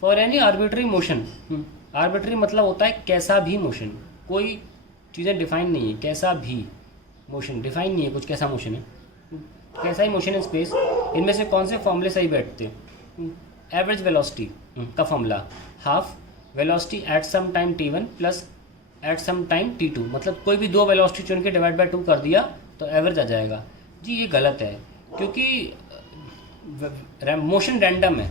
For any arbitrary motion, arbitrary मतलब होता है कैसा भी मोशन, कोई चीज़ें डिफाइन नहीं है, कैसा भी मोशन डिफाइन नहीं है, कुछ कैसा मोशन है, कैसा ही मोशन इन स्पेस, इनमें से कौन से फॉर्मूले सही बैठते हैं? एवरेज वेलोसिटी का formula half velocity at some time t1 plus at some time t2, मतलब कोई भी दो वेलोसिटी चुन के डिवाइड बाय 2 कर दिया तो एवरेज आ जाएगा। जी ये गलत है, क्योंकि मोशन रैंडम है,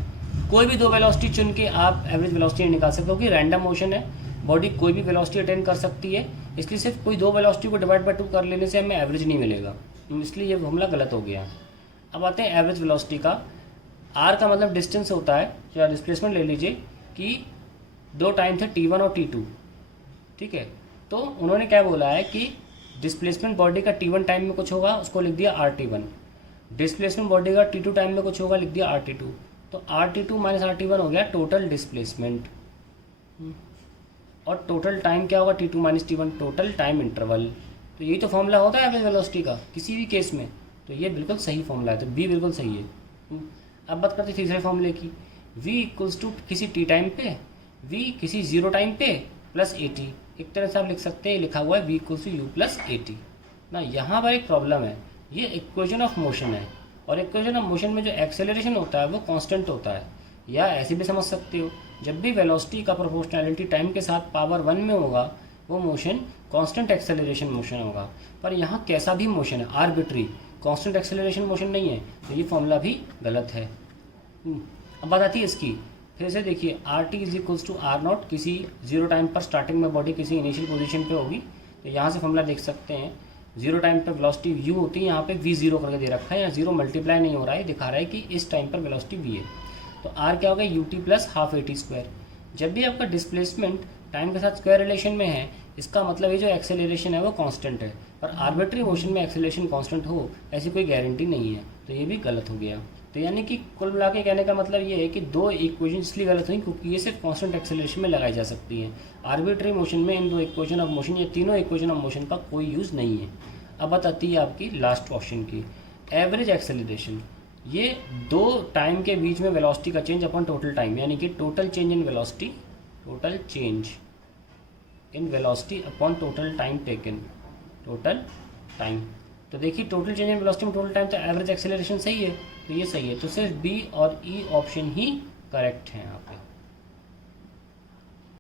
कोई भी दो वेलोसिटी चुन के आप एवरेज वेलोसिटी नहीं निकाल सकते, क्योंकि रैंडम मोशन है, बॉडी कोई भी वेलोसिटी अटेन कर सकती है, इसलिए सिर्फ कोई दो वेलोसिटी को डिवाइड बाय 2 कर लेने से हमें एवरेज नहीं मिलेगा, इसलिए ये फॉर्मूला गलत हो गया। अब आते हैं एवरेज वेलोसिटी का। आर का मतलब डिस्टेंस होता है, या डिस्प्लेसमेंट ले लीजिए कि दो टाइम थे t1 और t2, ठीक है। तो उन्होंने क्या बोला है कि डिस्प्लेसमेंट बॉडी का t1 टाइम में कुछ होगा, उसको लिख दिया RT1, डिस्प्लेसमेंट बॉडी का t2 टाइम में कुछ होगा, लिख दिया RT2। तो RT2 माइनस RT1 हो गया टोटल डिस्प्लेसमेंट, और टोटल टाइम क्या होगा, T2 minus T1, total time interval. तो यही तो फॉर्मूला होता है एवरेज वेलोसिटी का किसी भी केस में, तो ये बिल्कुल सही फॉर्मूला है, तो बी बिल्कुल सही है। अब बात करते हैं तीसरे फॉर्मूले की, v इक्वल्स टू किसी t टाइम पे, v किसी 0 टाइम पे प्लस AT, एक तरह से आप लिख सकते हैं, लिखा हुआ है v equals to u plus AT ना। यहाँ पर एक प्रॉब्लम है, ये इक्वेशन ऑफ मोशन है, और इक्वेशन ऑफ मोशन में जो एक्सेलरेशन होता है वो कांस्टेंट होता है, या ऐसे भी समझ सकते हो, जब भी वेलोसिटी का प्रोपोर्शनैलिटी टाइम के साथ पावर 1 में होगा वो मोशन कांस्टेंट एक्सेलरेशन मोशन होगा। पर यहाँ कैसा भी मोशन है, आर्बिट्री, कांस्टेंट एक्सेलरेशन मोशन नहीं है, तो ये फॉर्मूला भी गलत है। अब बात आती है इसकी, फिर से देखिए RT is equals to R0, किसी 0 टाइम पर स्टार्टिंग में बॉडी किसी इनिशियल पोजीशन पे होगी, तो यहाँ से फॉर्मूला देख सकते हैं, 0 टाइम पर वेलोसिटी u होती है, यहाँ पे v0 करके दे रखा है, यहाँ 0 मल्टीप्लाई नहीं हो रहा है, दिखा रहा है कि इस टाइम पर वेलोसिटी v है, तो R क्या होगा ut plus half AT square. जब भी आपका डिस्प्लेसमेंट टाइम के साथ स्क्वायर रिलेशन में है, इसका मतलब ये जो एक्सेलरेशन है वो कांस्टेंट है, पर आर्बिट्री मोशन में एक्सेलरेशन कांस्टेंट हो ऐसी कोई गारंटी नहीं है, तो ये भी गलत हो गया। तो यानी कि कुल मिला के कहने का मतलब ये है कि दो इक्वेशन इसलिए गलत हुई क्योंकि ये सिर्फ कांस्टेंट एक्सेलरेशन में लगाई जा सकती हैं, आर्बिट्री मोशन में इन दो इक्वेशन ऑफ मोशन या तीनों इक्वेशन ऑफ मोशन का कोई यूज़ नहीं है। अब बात आती है आपकी लास्ट क्वेश्चन की, एवरेज एक्सेलरेशन। ये दो टाइम के बीच में वेलोसिटी का चेंज अपॉन टोटल टाइम, यानी कि total change in velocity, total change in velocity upon total time taken, total time. तो देखिए टोटल चेंज इन वेलोसिटी में टोटल टाइम, तो एवरेज एक्सेलरेशन सही है, तो ये सही है, तो सिर्फ बी और ई ऑप्शन ही करेक्ट है यहाँ पे।